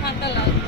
ঠান্ডা লাগে।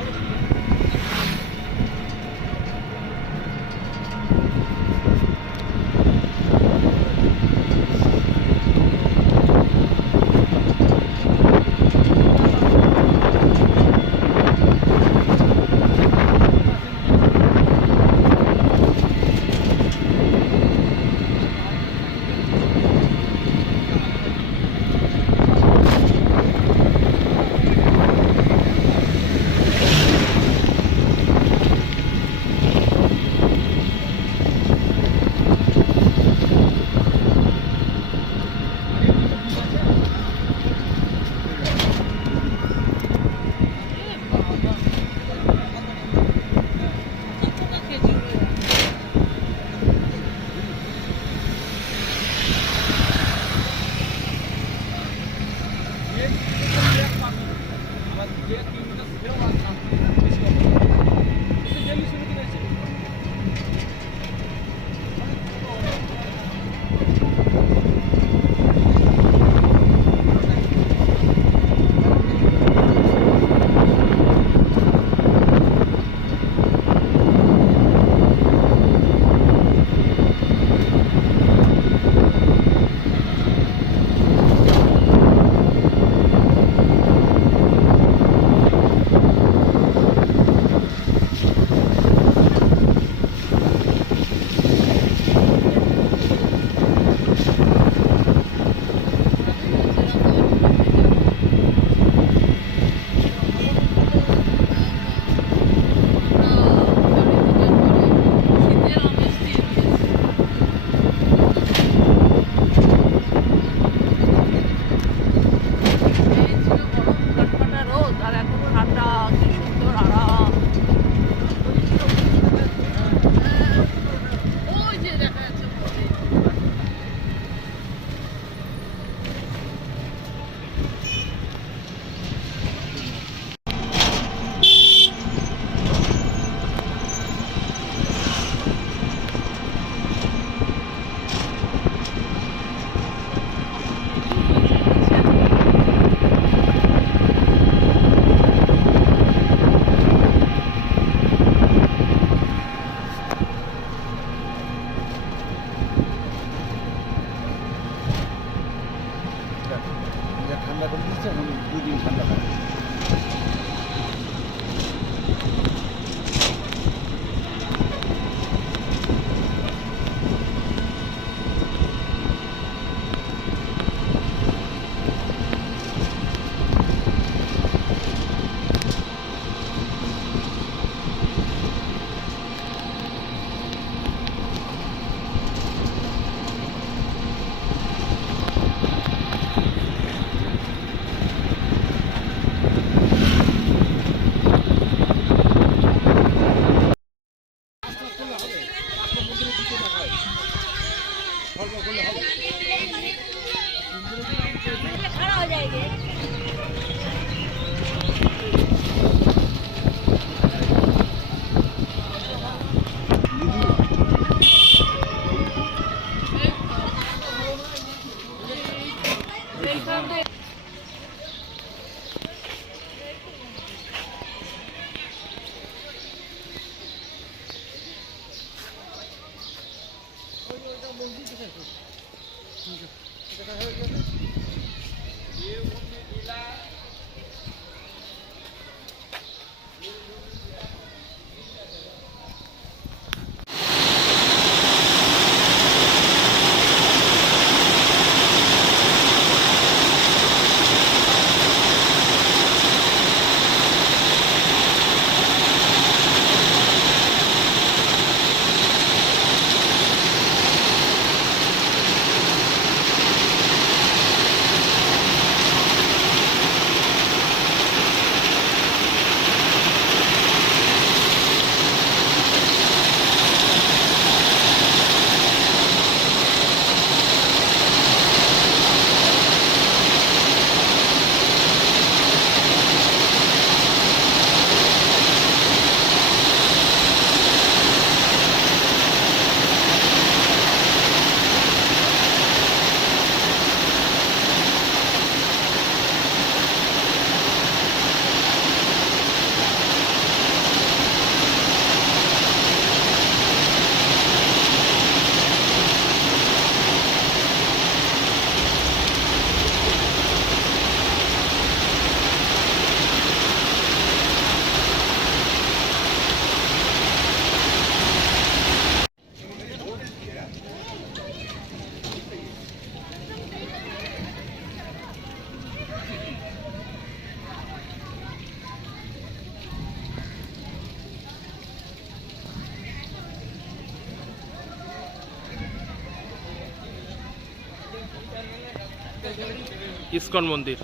ইসকন মন্দির।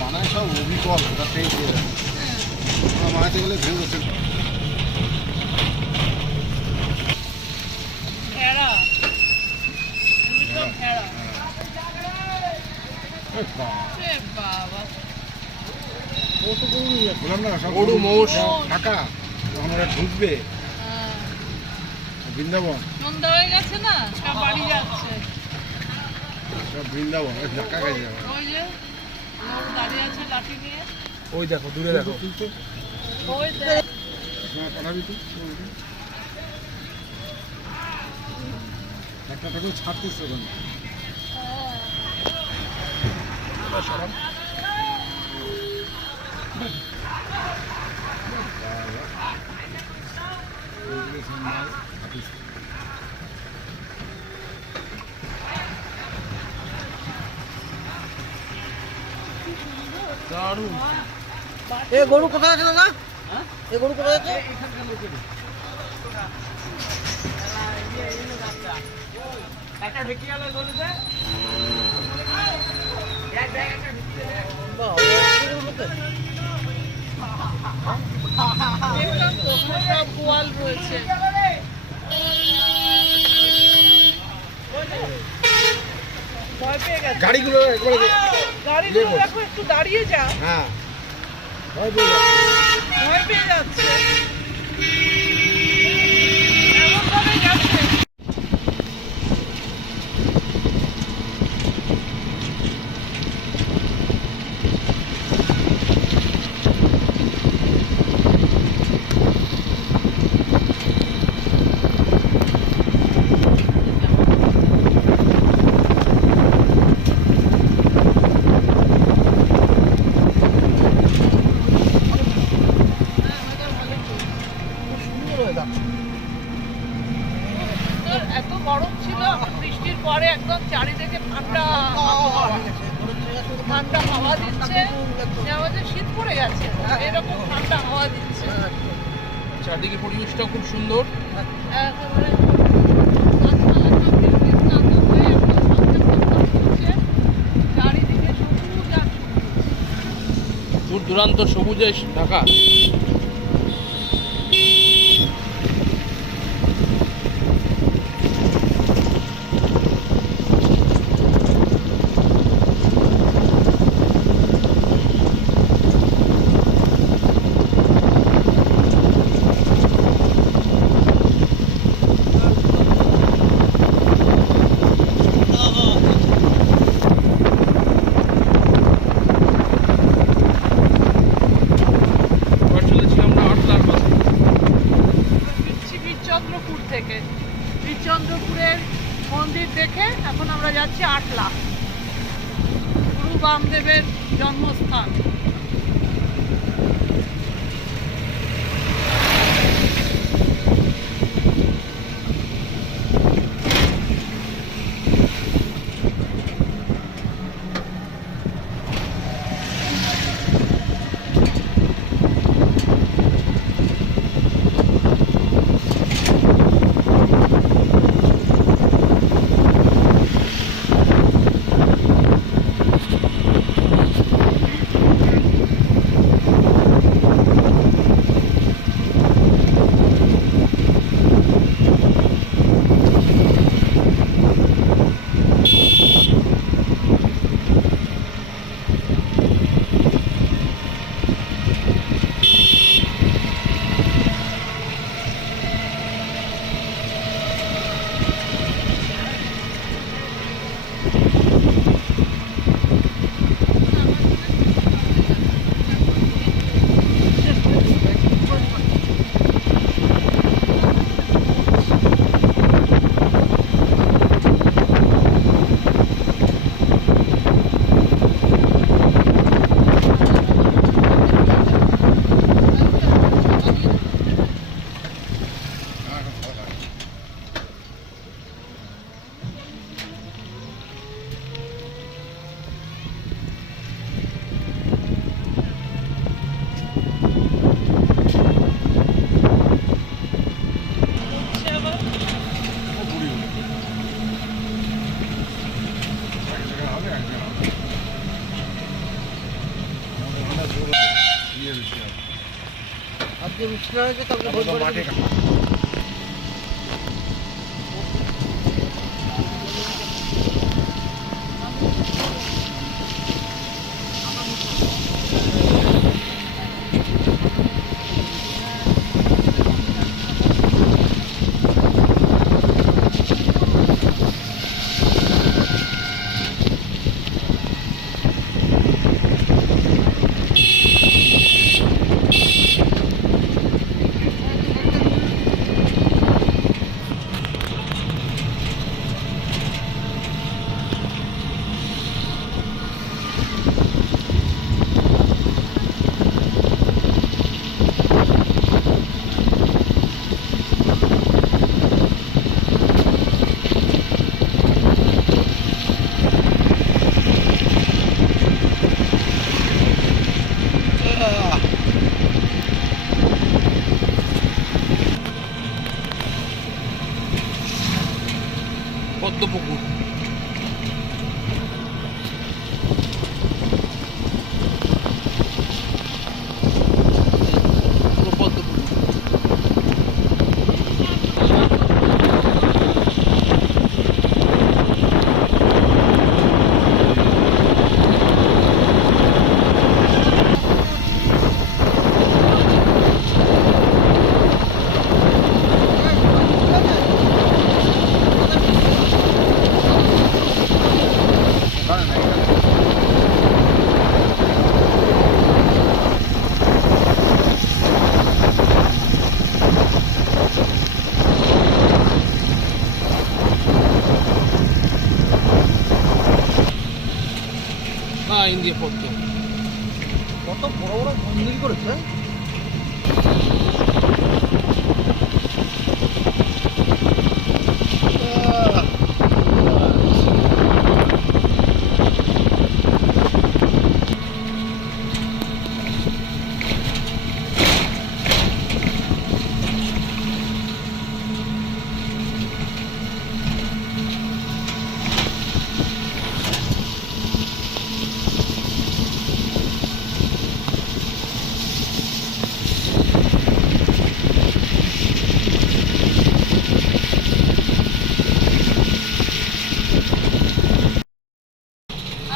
বানায় সব অবিকল বানাতে গেলে ভেঙে গেছে। গরু মোষ ঢাকা আমরা ঢুকবে বৃন্দাবন সন্ধ্যা হয়ে গেছে না, সব বাড়ি যাচ্ছে। সব বৃন্দাবন ঢাকা গেছে যাবে। ওই যে লোক দাঁড়িয়ে আছে লাঠি নিয়ে, ওই দেখো দূরে দেখো। ওই দেখ পাঠাবি তুই একটা টাকা ছাড়তেছে ওখানে। এ গরু কোথায় আছে দাদা? এ গরু কোথায় আছে? দেখলাম তো সব গোয়াল রয়েছে। ভয় পেয়ে গেছে গাড়িগুলো একবারে গাড়িগুলো, দেখো একটু দাঁড়িয়ে যা। হ্যাঁ ভয় পেয়ে যাচ্ছে এমন ভাবে যাচ্ছে। এত গরম ছিল, বৃষ্টির পরে একদম চারিদিকে ঠান্ডা ঠান্ডা হাওয়া দিচ্ছে, আমাদের শীত পড়ে গেছে, এরকম ঠান্ডা হাওয়া দিচ্ছে। চারদিকে পরিবেশটা খুব সুন্দর। একেবারে গাছপালা সব বিস্তারিত হয়ে একদম সবুজে চারিদিকে সবুজ আর দূর দূরান্ত সবুজে ঢাকা। birchandrapur থেকে birchandrapuরের মন্দির দেখে এখন আমরা যাচ্ছি আটলা, গুরু বামদেবের জন্মস্থান। বেশি হবে। আজকে বৃষ্টি না হয়েছে তবে আমরা তো মাঠে পদ্মপুকুর। পুরো পদ্মপুকুর। আইন দিয়ে পদ্ম। কত বড় বড় মন্দির করেছে।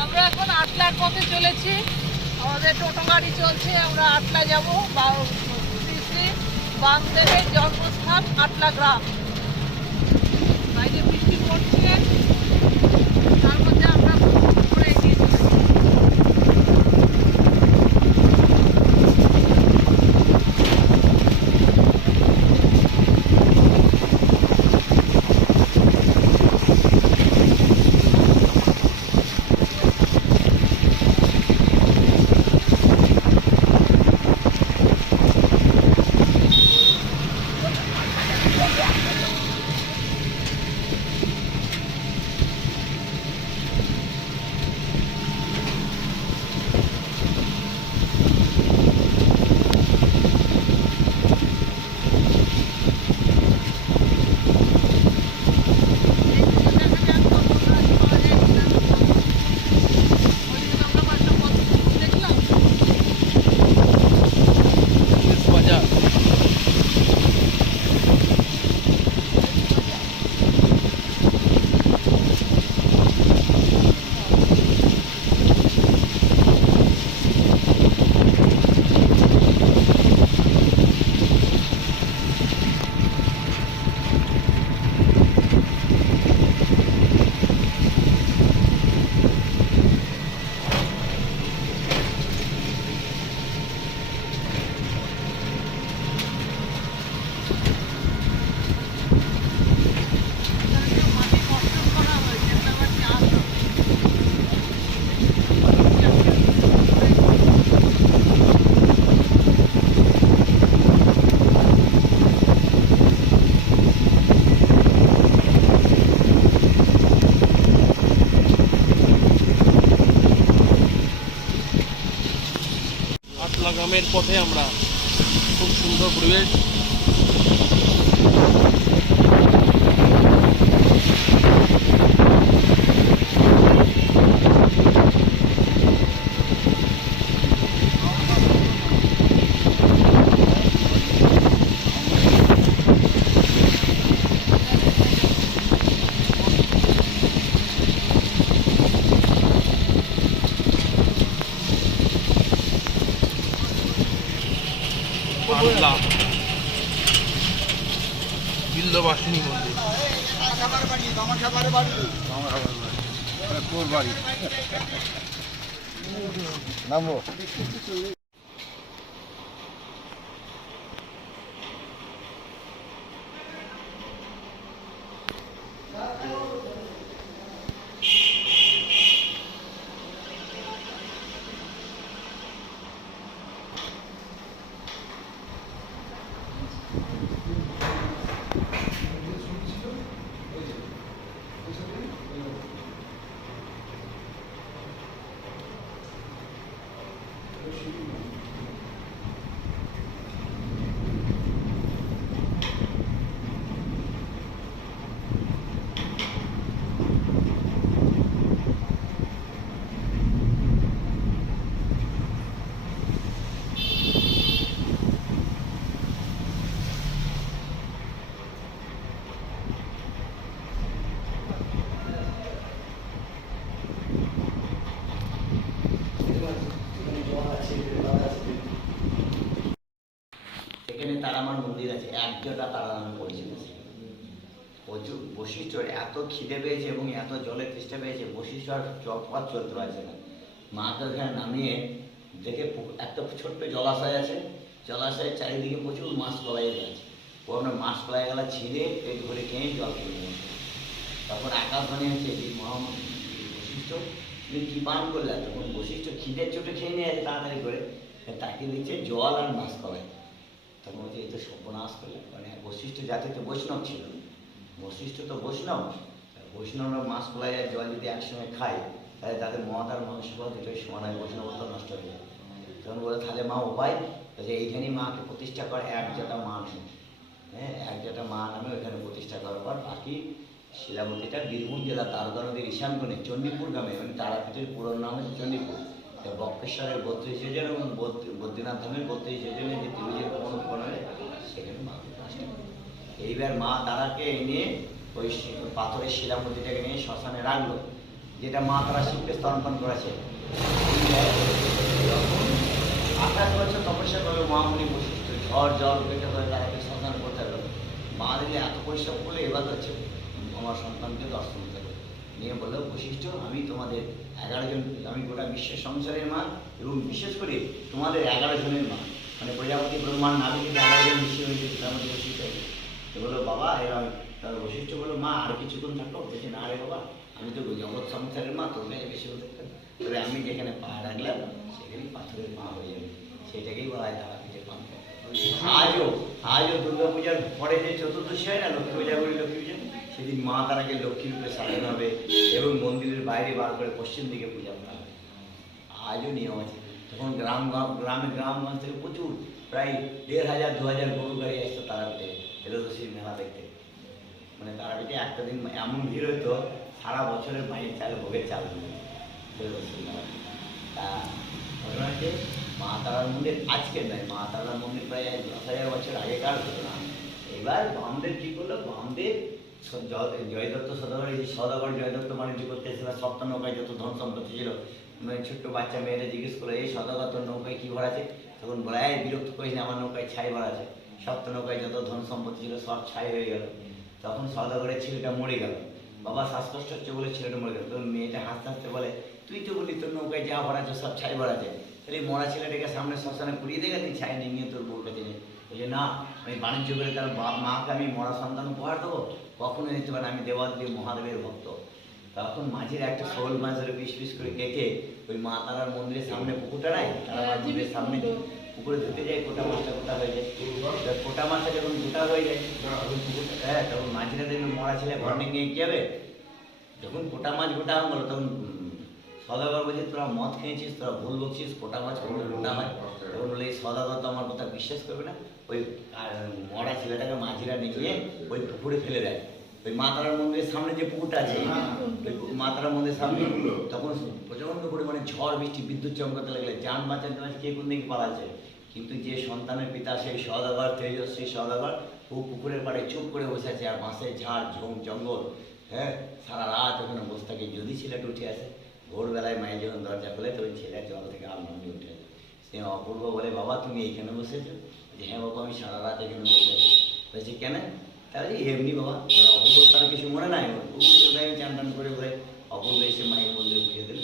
আমরা এখন আটলার পথে চলেছি। আমাদের টোটো গাড়ি চলছে। আমরা আটলা যাবো। শ্রী শ্রী বামদেবের জন্মস্থান আটলা গ্রাম। বাইরে বৃষ্টি পড়ছে, তার মধ্যে আমরা করে এগিয়ে চলেছি। গ্রামের পথে আমরা, খুব সুন্দর পরিবেশ। আটলা বিল্লবাসিনী মন্দির। তোর বাড়ি নামবো। এখানে তারামার মন্দির আছে, একজোটা তারা নামে পরিচিত। প্রচুর বৈশিষ্ট্য, এত খিদে পেয়েছে এবং এত জলের চেষ্টা পেয়েছে, বৈশিষ্ট্য আর চটপট চলতে পারছে না। মাকে ওখানে নামিয়ে দেখে একটা ছোট্ট জলাশয় আছে, জলাশয়ের চারিদিকে প্রচুর মাছ কলাই আছে। ও আমরা মাছ কলাই গেলা ছিঁড়ে পেট ভরে খেয়ে জল খেয়ে নেব। তখন আকাশবাণী হচ্ছে যে বৈশিষ্ট্য তুমি কী পান করলে, তখন বৈশিষ্ট্য খিদের চোটে খেয়ে নিয়ে আছে তাড়াতাড়ি করে, তাকে দিচ্ছে জল আর মাছ কলাই। তখন বলছে এই তো সর্বনাশ করলে, মানে বৈশিষ্ট্য জাতি তো বৈষ্ণব ছিল, বৈশিষ্ট্য তো বৈষ্ণবরা মাছ কলাই আর জল যদি একসঙ্গে খায় তাহলে তাদের মত আর মানসিকতা দুটোই সমান হয়, বৈষ্ণবত্ব নষ্ট হয়ে যায়। তখন বলে তাহলে মা উপায়, যে এইখানেই মাকে প্রতিষ্ঠা করে একজোটা মা নামে। হ্যাঁ, একজোটা মা নামে ওইখানে প্রতিষ্ঠা করার পর বাকি শিলাবতীটা বীরভূম জেলা তারকা নদীর ঈশানকোণে চণ্ডীপুর গ্রামে, মানে তারাপীঠের পুরনো নাম হচ্ছে চণ্ডীপুর, বক্রেশ্বরের 32 যোজন এবং বদ্রীনাথ ধামের 32 যোজনের যে ত্রিভুজের কোণ সেখানে মা প্রতিষ্ঠা করে। এইবার মা তারাকে এনে ওই পাথরের শিলামূর্তিটাকে নিয়ে শ্মশানে রাখলো, যেটা মা তারা শিবকে স্তর্পণ করেছে। 28 বছর তপস্যা করলো মহামুনি বৈশিষ্ট্য, ঝড় জল উপেক্ষা করে তারাকে শ্মশান করতে হলো। মা দিলে এত পরিশ্রম করলে এবার হচ্ছে আমার সন্তানকে দর্শন দিতে হবে। নিয়ে বললো বৈশিষ্ট্য আমি তোমাদের 11 জন, আমি গোটা বিশ্বের সংসারের মা এবং বিশেষ করে তোমাদের 11 জনের মা, মানে প্রজাপতি ব্রহ্মার নাভি থেকে 11 জন মিশিয়ে হয়েছে তার মধ্যে বৈশিষ্ট্য। তো বললো বাবা এবার তার বৈশিষ্ট্য বললো মা আর কিছুক্ষণ থাকো, বলছে না রে বাবা আমি তো জগৎ সংসারের মা, তোর কাছে বেশি হতে পারে, তবে আমি যেখানে পা রাখলাম সেখানেই পাথরের পা হয়ে যাবে, সেটাকেই বলা হয় তারাপীঠের পা। আজও দুর্গাপূজার পরে যে চতুর্দশী হয় না, লক্ষ্মী পূজা করি লক্ষ্মী পূজা, সেদিন মা তারাকে লক্ষ্মী রূপে সাজানো হবে এবং মন্দিরের বাইরে বার করে পশ্চিম দিকে পূজা করা হবে। আজও নিয়ম আছে। তখন গ্রামগঞ্জ থেকে প্রচুর প্রায় 1500-2000 গরু গাড়ি আসতো তারাপীঠে তেরোদশীর মেলা দেখতে। মানে তারাপীঠে একটা দিন এমন ভিড় হতো, সারা বছরের মায়ের চাল ভোগের চাল দিত তেরোদশীর মেলা। তা ঘটনা হচ্ছে মা তারার মন্দির আজকের নয়, মা তারার মন্দির প্রায় 10,000 বছর আগেকার ঘটনা। এবার বামদের কী করলো, বামদের জয়দত্ত সদাগর, এই সদাগর জয়দত্ত বাণিজ্য করতে এসেছিল, সপ্ত নৌকায় যত ধন সম্পত্তি ছিল, ছোট্ট বাচ্চা মেয়েরা জিজ্ঞেস করলো এই সদাগর তোর নৌকায় কী ভরা আছে, তখন বলে এই বিরক্ত করিস না, আমার নৌকায় ছাই ভরা আছে। সপ্ত নৌকায় যত ধন সম্পত্তি ছিল সব ছাই হয়ে গেল। তখন সদাগরের ছেলেটা মরে গেল, বাবা শ্বাসকষ্ট হচ্ছে বলে ছেলেটা মরে গেল। তখন মেয়েটা হাসতে হাসতে বলে তুই তো বলি তোর নৌকায় যা ভরা আছে সব ছাই ভরা আছে, তাহলে মরা ছেলেটাকে সামনে শ্মশানে পুড়িয়ে দিয়ে গেলি ছাই নিয়ে তোর বউর কাছে নিয়ে। বলছে না আমি বাণিজ্য করে তার মাকে আমি মরা সন্তান উপহার দেবো, কখনো নিতে পারে, আমি দেবাদেবী মহাদেবের ভক্ত। তখন মাঝির একটা শোল মাছ ধরে পিস করে কেটে ওই মা তারার মন্দিরের সামনে পুকুরটা নাই, তারা মন্দিরের সামনে পুকুরে ধুতে যায়, কোটা মাছটা গোটা হয়ে যায়। কোটা মাছটা যখন গোটা হয়ে যায় তখন পুকুরটা, হ্যাঁ তখন মাঝিরা দেখলো মরা ছেলে ঘর নিয়ে কী হবে, যখন কোটা মাছ গোটা হয়ে গেলো তখন সদাগর বলছে তোরা মদ খেয়েছিস, তোরা ভুল বকছিস, কোটা মাছ কোনো গোটা হয়। তখন বলে এই সদাগর তো আমার কথা বিশ্বাস করবে না, ওই মরা ছেলেটাকে মাঝিরা নিয়ে ওই পুকুরে ফেলে দেয়। ওই মা তারার মন্দিরের সামনে যে পুকুরটা আছে, ওই মা তারার মন্দিরের সামনে তখন প্রচণ্ড পরিমাণে ঝড় বৃষ্টি, বিদ্যুৎ চমকাতে লাগলে, যান বাঁচাতে কে কোন দিকে পালাচ্ছে। কিন্তু যে সন্তানের পিতা সেই সদাগর, তেজস্বী সদাগর, ও পুকুরের পাড়ে চুপ করে বসে আছে, আর বাঁশের ঝাড় জঙ্গল, হ্যাঁ সারা রাত ওখানে বসে থাকে। যদি ছেলেটা উঠে আসে ভোরবেলায় মায়ের যখন দরজা খোলে তখন ছেলে জল থেকে আলো নিয়ে উঠে আসে। সে অপূর্ব বলে বাবা তুমি এইখানে বসেছো, যে হ্যাঁ বাবা আমি সারা রাত এখানে বসে আছি। বলছি কেন? তাহলে এমনি বাবা অপূর্ব তার কিছু মনে নাই, ওখানে চান টান করে বোধ হয় অপূর্ব এসে মায়ের মন্দিরে বুঝিয়ে দিল।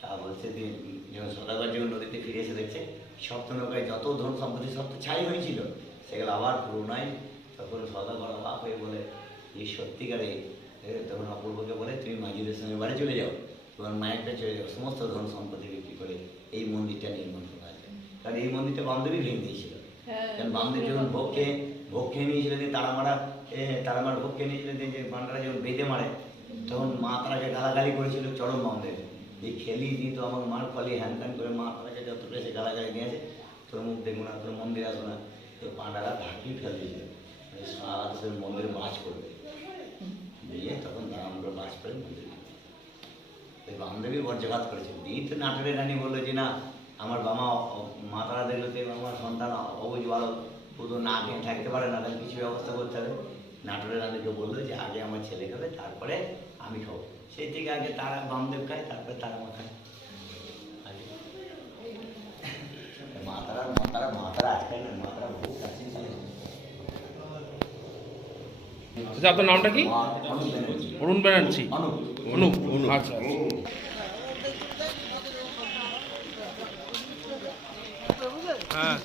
তা বলছে যে যখন সদাগর যখন নদীতে ফিরে এসে দেখছে সপ্ত নৌকায় যত ধন সম্পত্তি সব তো ছাই হয়েছিল, সেগুলো আবার পুরোনায়। তখন সদাগর অবাক হয়ে বলে এই সত্যিকারে, তখন অপূর্বকে বলে তুমি মাঝিদের সঙ্গে বাড়ি চলে যাও, তোমার মায়েরটা চলে যাও, সমস্ত ধন সম্পত্তি বিক্রি করে এই মন্দিরটা নির্মাণ করা আছে। কারণ এই মন্দিরটা বান্ধবী ভেঙে দিয়েছিল, কারণ বান্ধবী যখন ভোগ খেয়ে নিয়েছিলেন যে তারামার ভোগ খেয়ে নিয়েছিলেন যে পান্ডারা যখন বেঁধে মারে, তখন মা তারাকে গালাগালি করেছিল চরম বান্ধব, যে খেলি দিই তো আমার মার ফলে হ্যান ত্যান করে মা তারাকে যতটা এসে গালাগালি নিয়েছে, তোর মুখ দেখবো না, তোর মন্দির আসো না। তো পান্ডারা ঢাকি ফেলে দিয়েছিল সারা তোদের মন্দিরে বাস করবে, দিয়ে তখন আমরা বাস করে মন্দিরে বান্ধবী বর্জ্যঘাত করেছে। দিয়ে তো নাটোরের রানী বললো যে না আমার বাবা মা তারা দেখলো তো আমার সন্তান অবুঝ ভালো শুধু না খেয়ে থাকতে পারে না, তাহলে কিছু ব্যবস্থা করতে হবে। নাটোরের রানীকে বললো যে আগে আমার ছেলে খাবে তারপরে আমি খাবো, সেই থেকে আগে তারা বামদেব খায় তারপরে তারা মা খায়। মাতারা আসতে না, মাতারা বহু কাছে। আচ্ছা আপনার নামটা কি? অরুণ ব্যানার্জি। অনুপ। আচ্ছা হ্যাঁ।